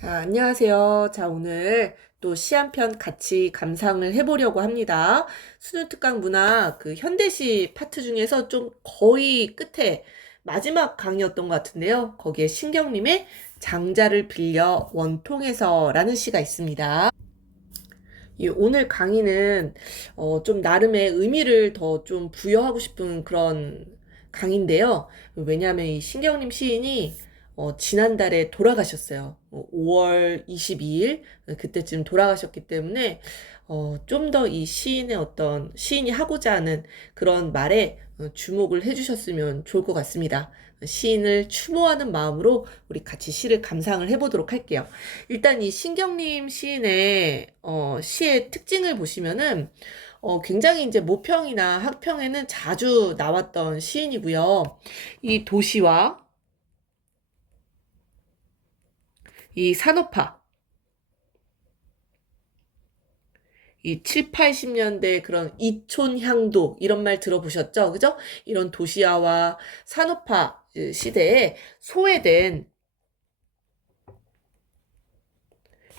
자, 안녕하세요. 자, 오늘 또 시 한 편 같이 감상을 해보려고 합니다. 수능특강 문학 그 현대시 파트 중에서 좀 거의 끝에 마지막 강의였던 것 같은데요. 거기에 신경님의 장자를 빌려 원통에서라는 시가 있습니다. 이 오늘 강의는 좀 나름의 의미를 더 좀 부여하고 싶은 그런 강의인데요. 왜냐하면 이 신경림 시인이 지난달에 돌아가셨어요. 5월 22일 그때쯤 돌아가셨기 때문에 좀 더 이 시인의 어떤 시인이 하고자 하는 그런 말에 주목을 해주셨으면 좋을 것 같습니다. 시인을 추모하는 마음으로 우리 같이 시를 감상을 해보도록 할게요. 일단 이 신경림 시인의 시의 특징을 보시면은 굉장히 이제 모평이나 학평에는 자주 나왔던 시인이고요. 이 도시와 이 산업화, 이 7, 80년대 그런 이촌향도 이런 말 들어보셨죠? 그죠? 이런 도시화와 산업화 시대에 소외된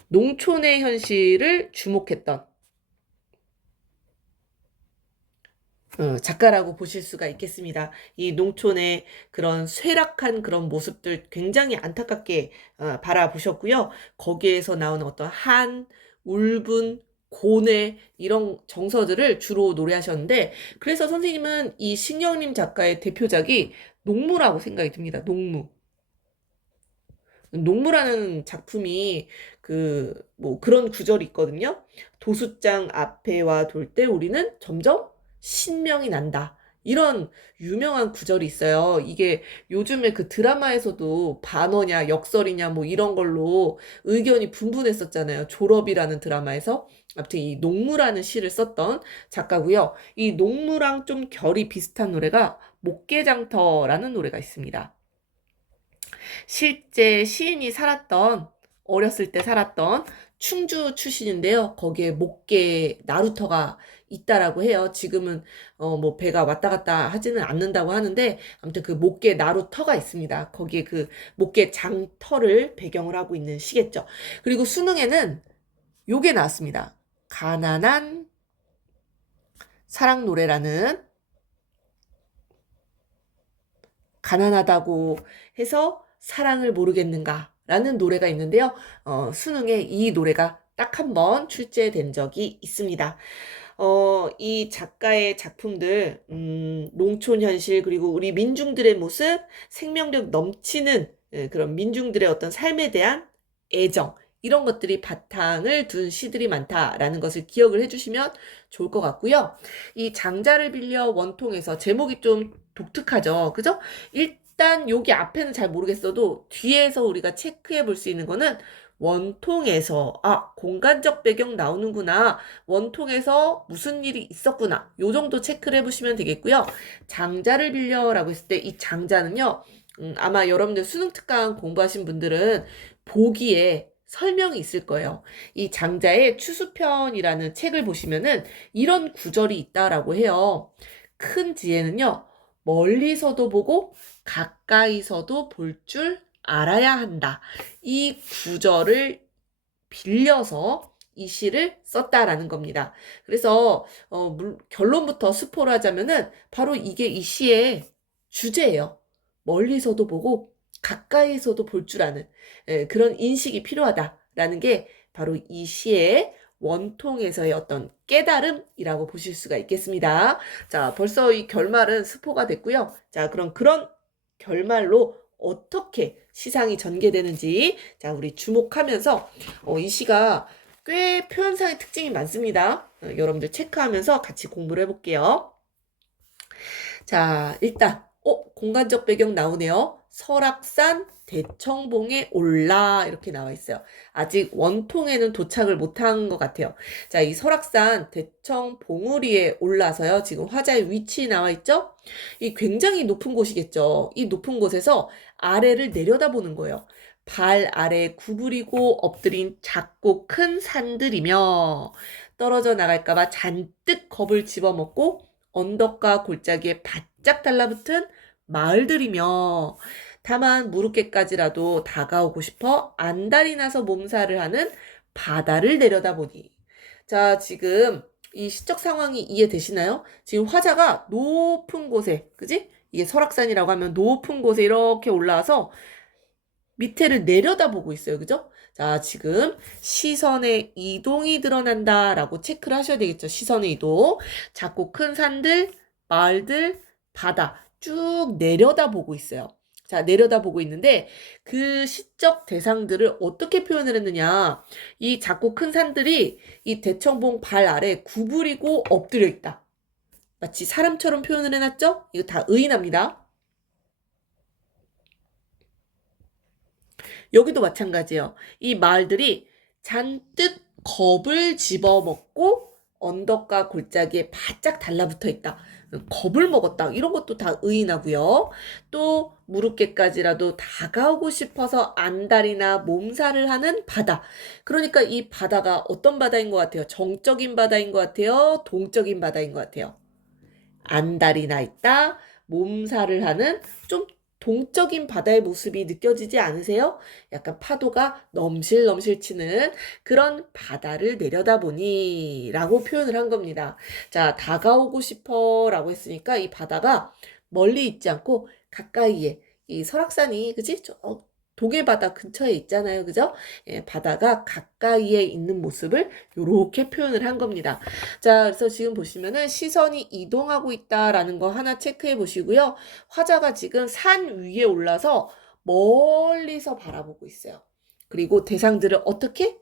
농촌의 현실을 주목했던 작가라고 보실 수가 있겠습니다. 이 농촌의 그런 쇠락한 그런 모습들 굉장히 안타깝게 바라보셨고요. 거기에서 나오는 어떤 한, 울분, 고뇌 이런 정서들을 주로 노래하셨는데 그래서 선생님은 이 신경림 작가의 대표작이 농무라고 생각이 듭니다. 농무. 농무라는 작품이 뭐 그런 구절이 있거든요. 도수장 앞에 와 돌 때 우리는 점점 신명이 난다. 이런 유명한 구절이 있어요. 이게 요즘에 그 드라마에서도 반어냐 역설이냐 뭐 이런 걸로 의견이 분분했었잖아요. 졸업이라는 드라마에서. 아무튼 이 농무라는 시를 썼던 작가고요. 이 농무랑 좀 결이 비슷한 노래가 목계장터라는 노래가 있습니다. 실제 시인이 어렸을 때 살았던 충주 출신인데요. 거기에 목계 나루터가 있다라고 해요. 지금은 뭐 배가 왔다 갔다 하지는 않는다고 하는데 아무튼 그 목계 나루터가 있습니다. 거기에 그 목계 장터를 배경을 하고 있는 시겠죠. 그리고 수능에는 요게 나왔습니다. 가난한 사랑 노래라는 가난하다고 해서 사랑을 모르겠는가? 라는 노래가 있는데요. 수능에 이 노래가 딱 한 번 출제된 적이 있습니다. 이 작가의 작품들, 농촌 현실, 그리고 우리 민중들의 모습, 생명력 넘치는 그런 민중들의 어떤 삶에 대한 애정, 이런 것들이 바탕을 둔 시들이 많다라는 것을 기억을 해주시면 좋을 것 같고요. 이 장자를 빌려 원통에서 제목이 좀 독특하죠. 그죠? 일단 여기 앞에는 잘 모르겠어도 뒤에서 우리가 체크해 볼 수 있는 거는 원통에서 공간적 배경 나오는구나. 원통에서 무슨 일이 있었구나. 요 정도 체크를 해보시면 되겠고요. 장자를 빌려라고 했을 때 이 장자는요. 아마 여러분들 수능특강 공부하신 분들은 보기에 설명이 있을 거예요. 이 장자의 추수편이라는 책을 보시면은 이런 구절이 있다라고 해요. 큰 지혜는요. 멀리서도 보고 가까이서도 볼 줄 알아야 한다. 이 구절을 빌려서 이 시를 썼다라는 겁니다. 그래서 결론부터 스포를 하자면은 바로 이게 이 시의 주제예요. 멀리서도 보고 가까이서도 볼 줄 아는 그런 인식이 필요하다라는 게 바로 이 시의 원통에서의 어떤 깨달음이라고 보실 수가 있겠습니다. 자, 벌써 이 결말은 스포가 됐고요. 자, 그럼 그런 결말로 어떻게 시상이 전개되는지 자, 우리 주목하면서 이 시가 꽤 표현상의 특징이 많습니다. 여러분들 체크하면서 같이 공부를 해볼게요. 자, 일단 공간적 배경 나오네요. 설악산 대청봉에 올라 이렇게 나와 있어요. 아직 원통에는 도착을 못한 것 같아요. 자, 이 설악산 대청봉우리에 올라서요. 지금 화자의 위치 나와 있죠? 이 굉장히 높은 곳이겠죠. 이 높은 곳에서 아래를 내려다보는 거예요. 발 아래 구부리고 엎드린 작고 큰 산들이며 떨어져 나갈까봐 잔뜩 겁을 집어먹고 언덕과 골짜기에 바짝 달라붙은 마을들이며 다만 무릎께까지라도 다가오고 싶어 안달이 나서 몸살을 하는 바다를 내려다보니. 자, 지금 이 시적 상황이 이해되시나요? 지금 화자가 높은 곳에, 그지? 이게 설악산이라고 하면 높은 곳에 이렇게 올라와서 밑에를 내려다보고 있어요. 그죠? 자, 지금 시선의 이동이 드러난다라고 체크를 하셔야 되겠죠. 시선의 이동. 작고 큰 산들, 마을들, 바다 쭉 내려다보고 있어요. 자, 내려다보고 있는데 그 시적 대상들을 어떻게 표현을 했느냐. 이 작고 큰 산들이 이 대청봉 발 아래 구부리고 엎드려 있다. 마치 사람처럼 표현을 해놨죠? 이거 다 의인합니다. 여기도 마찬가지예요. 이 말들이 잔뜩 겁을 집어먹고 언덕과 골짜기에 바짝 달라붙어 있다. 겁을 먹었다. 이런 것도 다 의인하고요. 또 무릎께까지라도 다가오고 싶어서 안달이나 몸살을 하는 바다. 그러니까 이 바다가 어떤 바다인 것 같아요? 정적인 바다인 것 같아요? 동적인 바다인 것 같아요? 안달이 나 있다. 몸살을 하는 좀 동적인 바다의 모습이 느껴지지 않으세요? 약간 파도가 넘실넘실 치는 그런 바다를 내려다보니 라고 표현을 한 겁니다. 자, 다가오고 싶어 라고 했으니까 이 바다가 멀리 있지 않고 가까이에 이 설악산이 그지? 독일 바다 근처에 있잖아요. 그죠? 예, 바다가 가까이에 있는 모습을 이렇게 표현을 한 겁니다. 자, 그래서 지금 보시면은 시선이 이동하고 있다라는 거 하나 체크해 보시고요. 화자가 지금 산 위에 올라서 멀리서 바라보고 있어요. 그리고 대상들을 어떻게?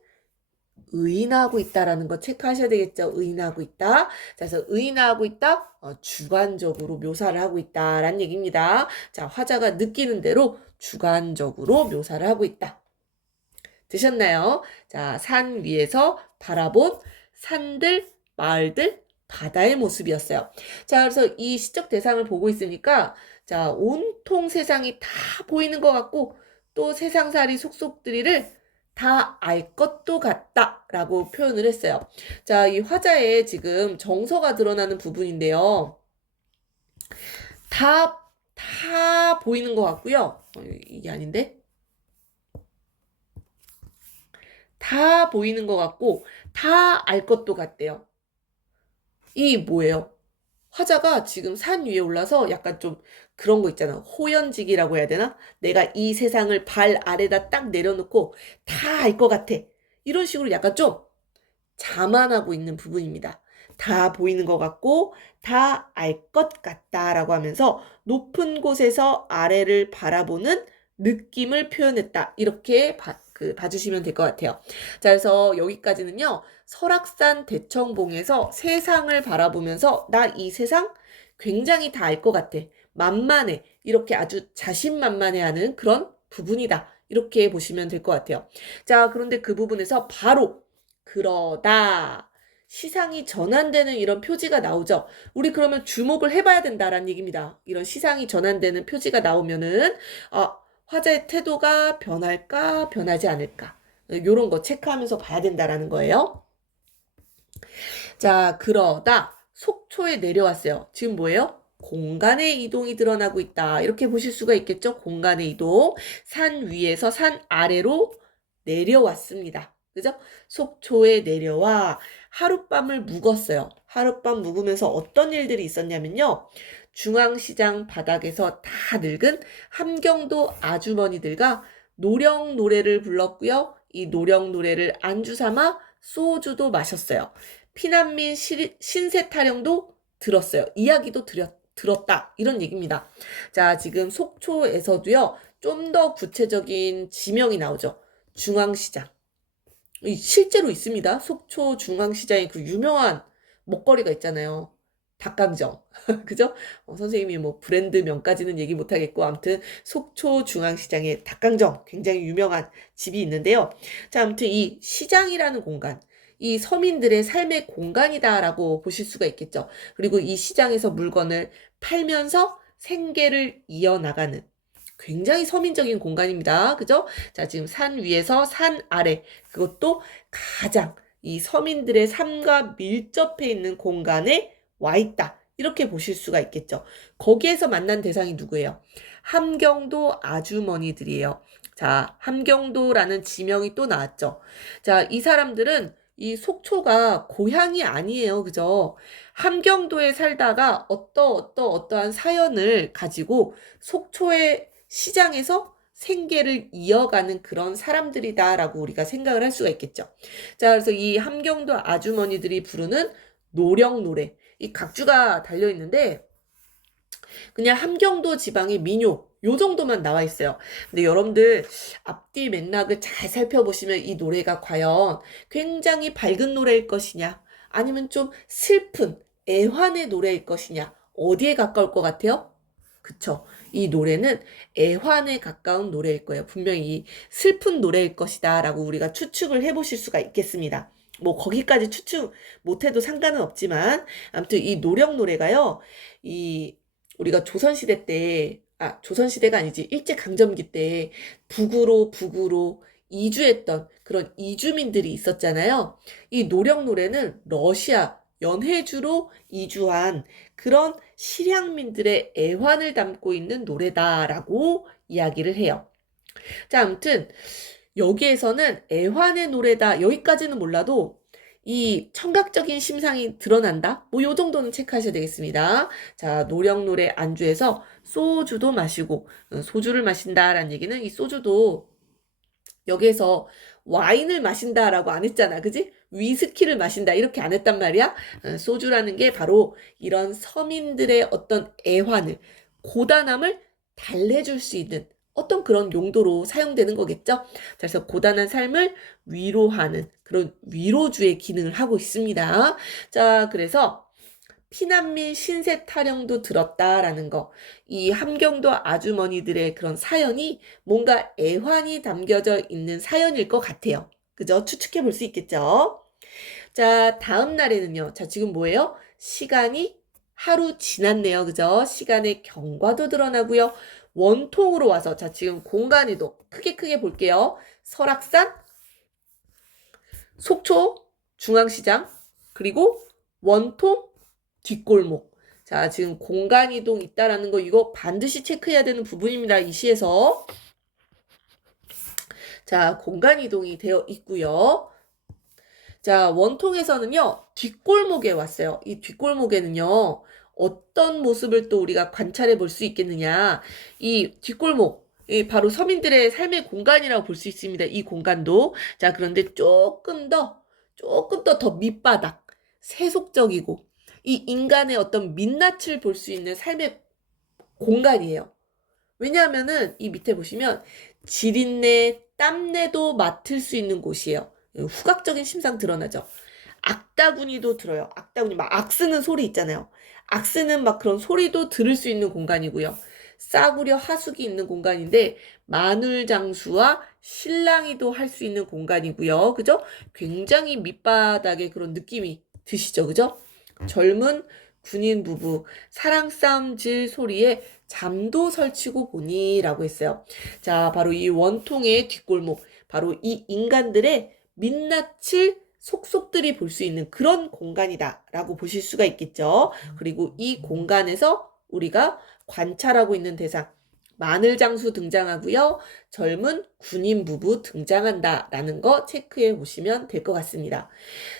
의인하고 있다라는 거 체크하셔야 되겠죠. 의인하고 있다. 자, 그래서 의인하고 있다. 주관적으로 묘사를 하고 있다라는 얘기입니다. 자, 화자가 느끼는 대로 주관적으로 묘사를 하고 있다. 되셨나요? 자, 산 위에서 바라본 산들, 마을들, 바다의 모습이었어요. 자, 그래서 이 시적 대상을 보고 있으니까 자, 온통 세상이 다 보이는 것 같고 또 세상살이 속속들이를 다 알 것도 같다라고 표현을 했어요. 자, 이 화자에 지금 정서가 드러나는 부분인데요. 다 보이는 것 같고요. 이게 아닌데? 다 보이는 것 같고 다 알 것도 같대요. 이 뭐예요? 화자가 지금 산 위에 올라서 약간 좀 그런 거 있잖아. 호연지기라고 해야 되나? 내가 이 세상을 발 아래다 딱 내려놓고 다 알 것 같아. 이런 식으로 약간 좀 자만하고 있는 부분입니다. 다 보이는 것 같고 다 알 것 같다라고 하면서 높은 곳에서 아래를 바라보는 느낌을 표현했다. 이렇게 봐주시면 될 것 같아요. 자, 그래서 여기까지는요. 설악산 대청봉에서 세상을 바라보면서 나 이 세상 굉장히 다 알 것 같아. 만만해. 이렇게 아주 자신만만해하는 그런 부분이다. 이렇게 보시면 될 것 같아요. 자, 그런데 그 부분에서 바로 그러다 시상이 전환되는 이런 표지가 나오죠. 우리 그러면 주목을 해봐야 된다라는 얘기입니다. 이런 시상이 전환되는 표지가 나오면은 화자의 태도가 변할까 변하지 않을까 이런 거 체크하면서 봐야 된다라는 거예요. 자, 그러다 속초에 내려왔어요. 지금 뭐예요? 공간의 이동이 드러나고 있다. 이렇게 보실 수가 있겠죠? 공간의 이동. 산 위에서 산 아래로 내려왔습니다. 그죠? 속초에 내려와 하룻밤을 묵었어요. 하룻밤 묵으면서 어떤 일들이 있었냐면요. 중앙시장 바닥에서 다 늙은 함경도 아주머니들과 노령 노래를 불렀고요. 이 노령 노래를 안주 삼아 소주도 마셨어요. 피난민 신세 타령도 들었어요. 이야기도 들었다. 이런 얘기입니다. 자, 지금 속초에서도요. 좀 더 구체적인 지명이 나오죠. 중앙시장. 실제로 있습니다. 속초 중앙시장에 그 유명한 먹거리가 있잖아요. 닭강정. 그죠? 선생님이 뭐 브랜드 명까지는 얘기 못하겠고 아무튼 속초 중앙시장에 닭강정 굉장히 유명한 집이 있는데요. 자, 아무튼 이 시장이라는 공간 이 서민들의 삶의 공간이다라고 보실 수가 있겠죠. 그리고 이 시장에서 물건을 팔면서 생계를 이어나가는 굉장히 서민적인 공간입니다. 그죠? 자, 지금 산 위에서 산 아래 그것도 가장 이 서민들의 삶과 밀접해 있는 공간에 와 있다. 이렇게 보실 수가 있겠죠. 거기에서 만난 대상이 누구예요? 함경도 아주머니들이에요. 자, 함경도라는 지명이 또 나왔죠. 자, 이 사람들은 이 속초가 고향이 아니에요. 그죠? 함경도에 살다가 어떠한 사연을 가지고 속초의 시장에서 생계를 이어가는 그런 사람들이다라고 우리가 생각을 할 수가 있겠죠. 자, 그래서 이 함경도 아주머니들이 부르는 노령 노래. 이 각주가 달려 있는데 그냥 함경도 지방의 민요 요 정도만 나와 있어요. 근데 여러분들 앞뒤 맥락을 잘 살펴보시면 이 노래가 과연 굉장히 밝은 노래일 것이냐 아니면 좀 슬픈 애환의 노래일 것이냐 어디에 가까울 것 같아요? 그쵸. 이 노래는 애환에 가까운 노래일 거예요. 분명히 슬픈 노래일 것이다 라고 우리가 추측을 해보실 수가 있겠습니다. 뭐 거기까지 추측 못해도 상관은 없지만 아무튼 이 노령 노래가요. 이 우리가 조선시대 때 조선시대가 아니지 일제강점기 때 북으로 이주했던 그런 이주민들이 있었잖아요. 이 노령 노래는 러시아 연해주로 이주한 그런 실향민들의 애환을 담고 있는 노래다라고 이야기를 해요. 자, 아무튼 여기에서는 애환의 노래다 여기까지는 몰라도 이 청각적인 심상이 드러난다? 뭐 요 정도는 체크하셔야 되겠습니다. 자, 노령 노래 안주에서 소주도 마시고 소주를 마신다라는 얘기는 이 소주도 여기에서 와인을 마신다라고 안 했잖아. 그지? 위스키를 마신다 이렇게 안 했단 말이야. 소주라는 게 바로 이런 서민들의 어떤 애환을 고단함을 달래줄 수 있는 어떤 그런 용도로 사용되는 거겠죠. 자, 그래서 고단한 삶을 위로하는 그런 위로주의 기능을 하고 있습니다. 자, 그래서 피난민 신세 타령도 들었다라는 거. 이 함경도 아주머니들의 그런 사연이 뭔가 애환이 담겨져 있는 사연일 것 같아요. 그죠? 추측해 볼 수 있겠죠? 자, 다음 날에는요. 자, 지금 뭐예요? 시간이 하루 지났네요. 그죠? 시간의 경과도 드러나고요. 원통으로 와서 자, 지금 공간이동 크게 볼게요. 설악산, 속초, 중앙시장, 그리고 원통, 뒷골목. 자, 지금 공간이동 있다라는 거 이거 반드시 체크해야 되는 부분입니다. 이 시에서. 자, 공간이동이 되어 있고요. 자, 원통에서는요, 뒷골목에 왔어요. 이 뒷골목에는요, 어떤 모습을 또 우리가 관찰해 볼 수 있겠느냐. 이 뒷골목, 바로 서민들의 삶의 공간이라고 볼 수 있습니다. 이 공간도. 자, 그런데 조금 더 밑바닥, 세속적이고, 이 인간의 어떤 민낯을 볼 수 있는 삶의 공간이에요. 왜냐하면은 이 밑에 보시면 지린내, 땀내도 맡을 수 있는 곳이에요. 후각적인 심상 드러나죠. 악다구니도 들어요. 악다구니 막 악쓰는 소리 있잖아요. 악쓰는 막 그런 소리도 들을 수 있는 공간이고요. 싸구려 하숙이 있는 공간인데 마눌장수와 실랑이도 할 수 있는 공간이고요. 그죠? 굉장히 밑바닥의 그런 느낌이 드시죠. 그죠? 젊은 군인 부부 사랑 싸움 질 소리에 잠도 설치고 보니 라고 했어요. 자, 바로 이 원통의 뒷골목, 바로 이 인간들의 민낯을 속속들이 볼 수 있는 그런 공간이다 라고 보실 수가 있겠죠. 그리고 이 공간에서 우리가 관찰하고 있는 대상, 마늘장수 등장하고요. 젊은 군인 부부 등장한다 라는 거 체크해 보시면 될 것 같습니다.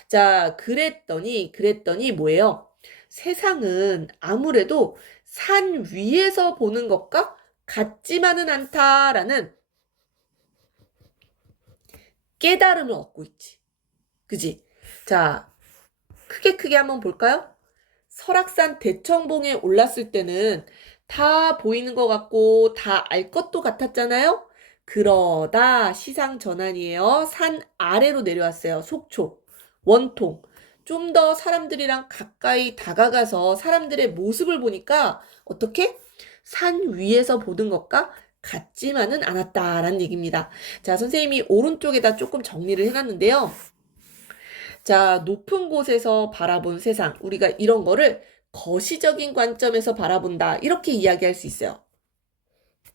자, 그랬더니 뭐예요? 세상은 아무래도 산 위에서 보는 것과 같지만은 않다라는 깨달음을 얻고 있지. 그지? 자, 크게 한번 볼까요? 설악산 대청봉에 올랐을 때는 다 보이는 것 같고 다 알 것도 같았잖아요? 그러다 시상 전환이에요. 산 아래로 내려왔어요. 속초, 원통. 좀 더 사람들이랑 가까이 다가가서 사람들의 모습을 보니까 어떻게? 산 위에서 보는 것과 같지만은 않았다라는 얘기입니다. 자, 선생님이 오른쪽에다 조금 정리를 해놨는데요. 자, 높은 곳에서 바라본 세상. 우리가 이런 거를 거시적인 관점에서 바라본다. 이렇게 이야기할 수 있어요.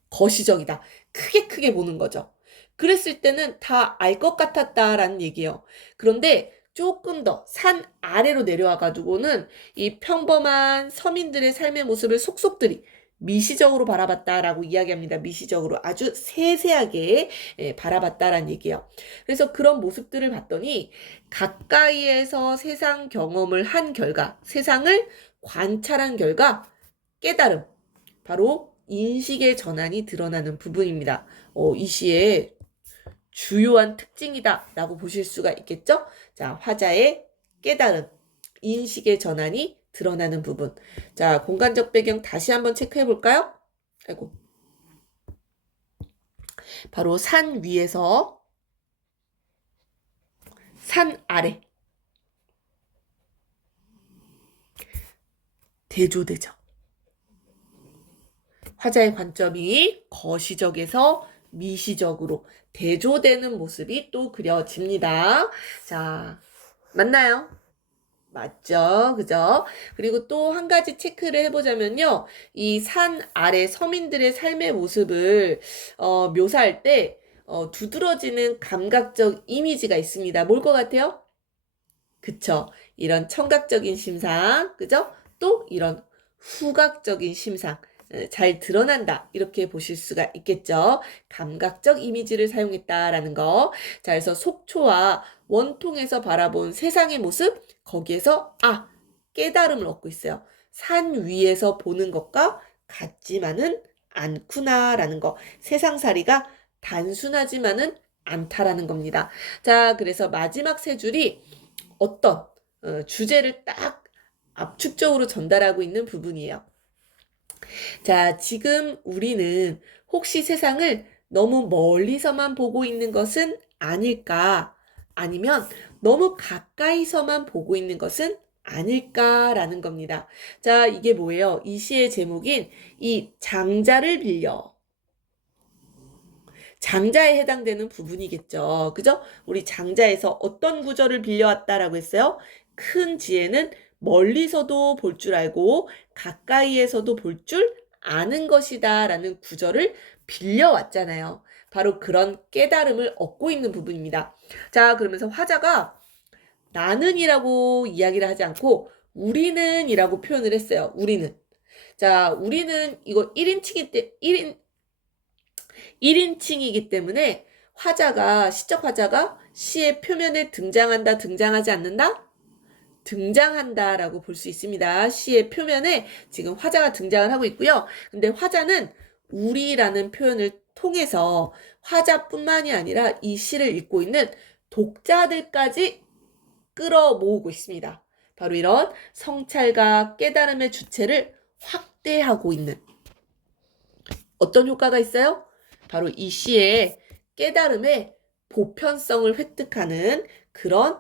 거시적이다. 크게 보는 거죠. 그랬을 때는 다 알 것 같았다라는 얘기예요. 그런데 조금 더 산 아래로 내려와 가지고는 이 평범한 서민들의 삶의 모습을 속속들이 미시적으로 바라봤다라고 이야기합니다. 미시적으로 아주 세세하게 바라봤다라는 얘기예요. 그래서 그런 모습들을 봤더니 가까이에서 세상 경험을 한 결과, 세상을 관찰한 결과 깨달음, 바로 인식의 전환이 드러나는 부분입니다. 이 시의 주요한 특징이다라고 보실 수가 있겠죠? 자, 화자의 깨달음, 인식의 전환이 드러나는 부분. 자, 공간적 배경 다시 한번 체크해 볼까요? 아이고. 바로 산 위에서 산 아래. 대조되죠. 화자의 관점이 거시적에서 미시적으로 대조되는 모습이 또 그려집니다. 자, 맞나요? 맞죠? 그죠? 그리고 또 한 가지 체크를 해보자면요. 이 산 아래 서민들의 삶의 모습을 묘사할 때 두드러지는 감각적 이미지가 있습니다. 뭘 것 같아요? 그쵸? 이런 청각적인 심상, 그죠? 또 이런 후각적인 심상. 잘 드러난다. 이렇게 보실 수가 있겠죠. 감각적 이미지를 사용했다라는 거. 자, 그래서 속초와 원통에서 바라본 세상의 모습, 거기에서 깨달음을 얻고 있어요. 산 위에서 보는 것과 같지만은 않구나라는 거. 세상살이가 단순하지만은 않다라는 겁니다. 자, 그래서 마지막 세 줄이 어떤 주제를 딱 압축적으로 전달하고 있는 부분이에요. 자, 지금 우리는 혹시 세상을 너무 멀리서만 보고 있는 것은 아닐까? 아니면 너무 가까이서만 보고 있는 것은 아닐까라는 겁니다. 자, 이게 뭐예요? 이 시의 제목인 이 장자를 빌려. 장자에 해당되는 부분이겠죠. 그죠? 우리 장자에서 어떤 구절을 빌려왔다라고 했어요? 큰 지혜는 멀리서도 볼 줄 알고 가까이에서도 볼 줄 아는 것이다 라는 구절을 빌려왔잖아요. 바로 그런 깨달음을 얻고 있는 부분입니다. 자, 그러면서 화자가 나는이라고 이야기를 하지 않고 우리는이라고 표현을 했어요. 우리는. 자, 우리는 이거 1인칭이기 때문에 시적 화자가 시의 표면에 등장한다, 등장하지 않는다? 등장한다라고 볼 수 있습니다. 시의 표면에 지금 화자가 등장을 하고 있고요. 근데 화자는 우리라는 표현을 통해서 화자뿐만이 아니라 이 시를 읽고 있는 독자들까지 끌어모으고 있습니다. 바로 이런 성찰과 깨달음의 주체를 확대하고 있는 어떤 효과가 있어요? 바로 이 시의 깨달음의 보편성을 획득하는 그런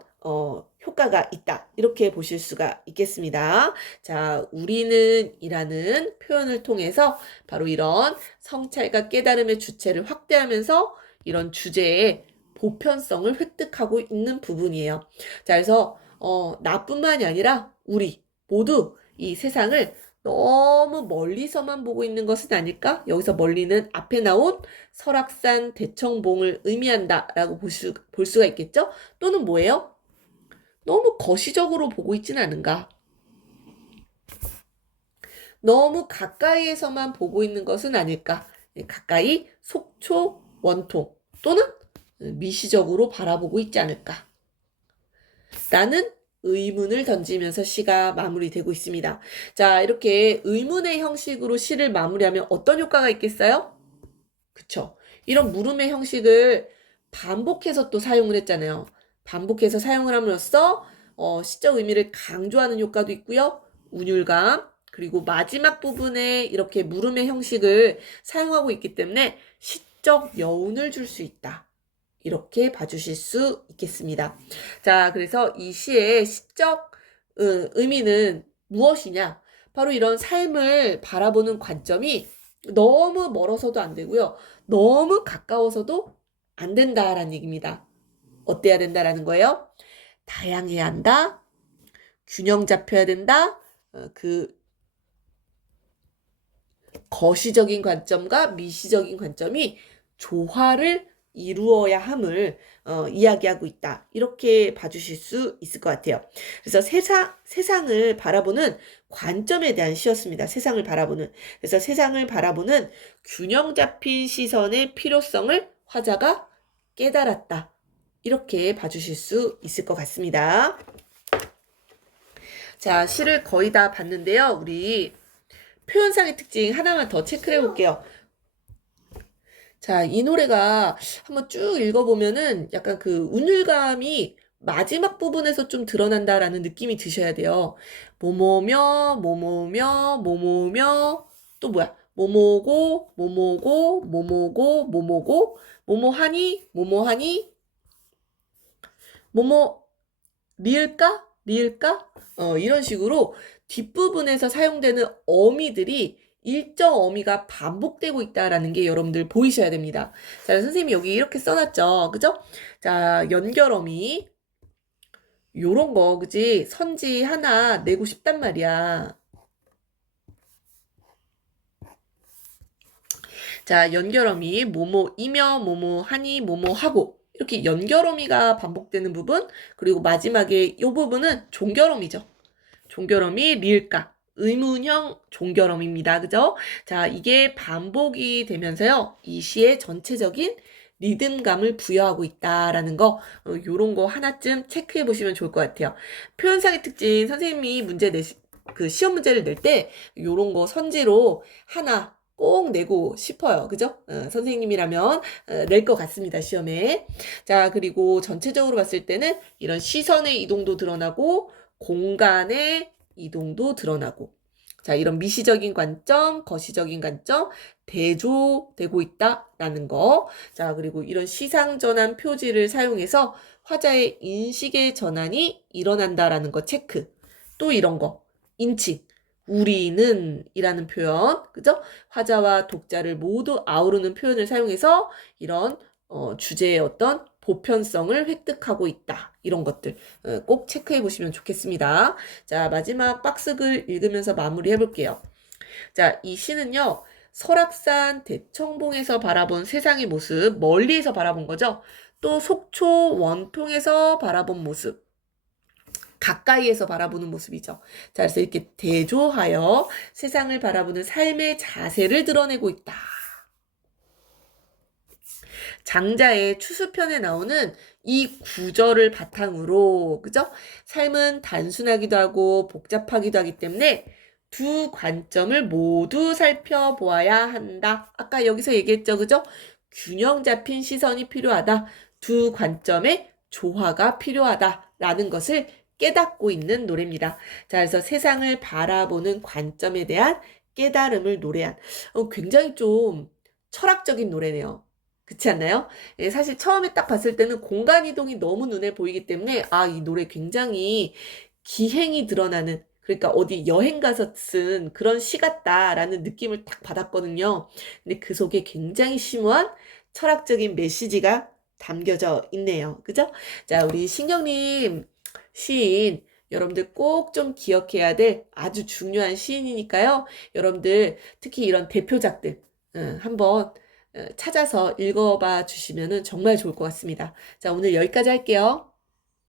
효과가 있다. 이렇게 보실 수가 있겠습니다. 자, 우리는 이라는 표현을 통해서 바로 이런 성찰과 깨달음의 주체를 확대하면서 이런 주제의 보편성을 획득하고 있는 부분이에요. 자, 그래서 나뿐만이 아니라 우리 모두 이 세상을 너무 멀리서만 보고 있는 것은 아닐까? 여기서 멀리는 앞에 나온 설악산 대청봉을 의미한다라고 볼 수가 있겠죠? 또는 뭐예요? 너무 거시적으로 보고 있지는 않은가? 너무 가까이에서만 보고 있는 것은 아닐까? 가까이 속초, 원통 또는 미시적으로 바라보고 있지 않을까? 라는 의문을 던지면서 시가 마무리되고 있습니다. 자, 이렇게 의문의 형식으로 시를 마무리하면 어떤 효과가 있겠어요? 그쵸? 이런 물음의 형식을 반복해서 또 사용을 했잖아요. 반복해서 사용을 함으로써 시적 의미를 강조하는 효과도 있고요. 운율감, 그리고 마지막 부분에 이렇게 물음의 형식을 사용하고 있기 때문에 시적 여운을 줄 수 있다. 이렇게 봐주실 수 있겠습니다. 자, 그래서 이 시의 시적 의미는 무엇이냐? 바로 이런 삶을 바라보는 관점이 너무 멀어서도 안 되고요. 너무 가까워서도 안 된다라는 얘기입니다. 어때야 된다라는 거예요? 다양해야 한다. 균형 잡혀야 된다. 그 거시적인 관점과 미시적인 관점이 조화를 이루어야 함을 이야기하고 있다. 이렇게 봐주실 수 있을 것 같아요. 그래서 세상을 바라보는 관점에 대한 시였습니다. 세상을 바라보는. 그래서 세상을 바라보는 균형 잡힌 시선의 필요성을 화자가 깨달았다. 이렇게 봐주실 수 있을 것 같습니다. 자, 시를 거의 다 봤는데요. 우리 표현상의 특징 하나만 더 체크해 볼게요. 자, 이 노래가 한번 쭉 읽어보면은 약간 그 운율감이 마지막 부분에서 좀 드러난다라는 느낌이 드셔야 돼요. 뭐뭐며, 뭐뭐며, 뭐뭐며, 또 뭐야? 뭐뭐고, 뭐뭐고, 뭐뭐고, 뭐뭐고, 뭐뭐하니, 뭐뭐하니, 뭐뭐, 리을까? 리을까? 이런 식으로 뒷부분에서 사용되는 어미들이 일정 어미가 반복되고 있다라는 게 여러분들 보이셔야 됩니다. 자, 선생님이 여기 이렇게 써놨죠. 그죠? 자, 연결어미. 요런 거, 그지? 선지 하나 내고 싶단 말이야. 자, 연결어미. 뭐뭐이며, 뭐뭐하니, 뭐뭐하고. 이렇게 연결어미가 반복되는 부분, 그리고 마지막에 요 부분은 종결어미죠. 종결어미 리을까 의문형 종결어미입니다. 그죠? 자, 이게 반복이 되면서요. 이 시의 전체적인 리듬감을 부여하고 있다라는 거, 요런 거 하나쯤 체크해 보시면 좋을 것 같아요. 표현상의 특징, 선생님이 그 시험 문제를 낼 때 요런 거 선지로 하나 꼭 내고 싶어요. 그죠? 선생님이라면 낼 것 같습니다. 시험에. 자, 그리고 전체적으로 봤을 때는 이런 시선의 이동도 드러나고 공간의 이동도 드러나고, 자, 이런 미시적인 관점, 거시적인 관점, 대조되고 있다라는 거. 자, 그리고 이런 시상전환 표지를 사용해서 화자의 인식의 전환이 일어난다라는 거 체크. 또 이런 거, 인칭. 우리는 이라는 표현, 그죠? 화자와 독자를 모두 아우르는 표현을 사용해서 이런 주제의 어떤 보편성을 획득하고 있다. 이런 것들 꼭 체크해 보시면 좋겠습니다. 자, 마지막 박스글 읽으면서 마무리해 볼게요. 자, 이 시는요. 설악산 대청봉에서 바라본 세상의 모습, 멀리에서 바라본 거죠. 또 속초 원통에서 바라본 모습, 가까이에서 바라보는 모습이죠. 자, 그래서 이렇게 대조하여 세상을 바라보는 삶의 자세를 드러내고 있다. 장자의 추수편에 나오는 이 구절을 바탕으로, 그죠? 삶은 단순하기도 하고 복잡하기도 하기 때문에 두 관점을 모두 살펴보아야 한다. 아까 여기서 얘기했죠, 그죠? 균형 잡힌 시선이 필요하다. 두 관점의 조화가 필요하다라는 것을 깨닫고 있는 노래입니다. 자, 그래서 세상을 바라보는 관점에 대한 깨달음을 노래한 굉장히 좀 철학적인 노래네요. 그렇지 않나요? 예, 사실 처음에 딱 봤을 때는 공간 이동이 너무 눈에 보이기 때문에 이 노래 굉장히 기행이 드러나는, 그러니까 어디 여행 가서 쓴 그런 시 같다라는 느낌을 딱 받았거든요. 근데 그 속에 굉장히 심오한 철학적인 메시지가 담겨져 있네요. 그죠? 자, 우리 신경님 시인 여러분들 꼭 좀 기억해야 될 아주 중요한 시인이니까요. 여러분들 특히 이런 대표작들 한번 찾아서 읽어봐 주시면 정말 좋을 것 같습니다. 자, 오늘 여기까지 할게요.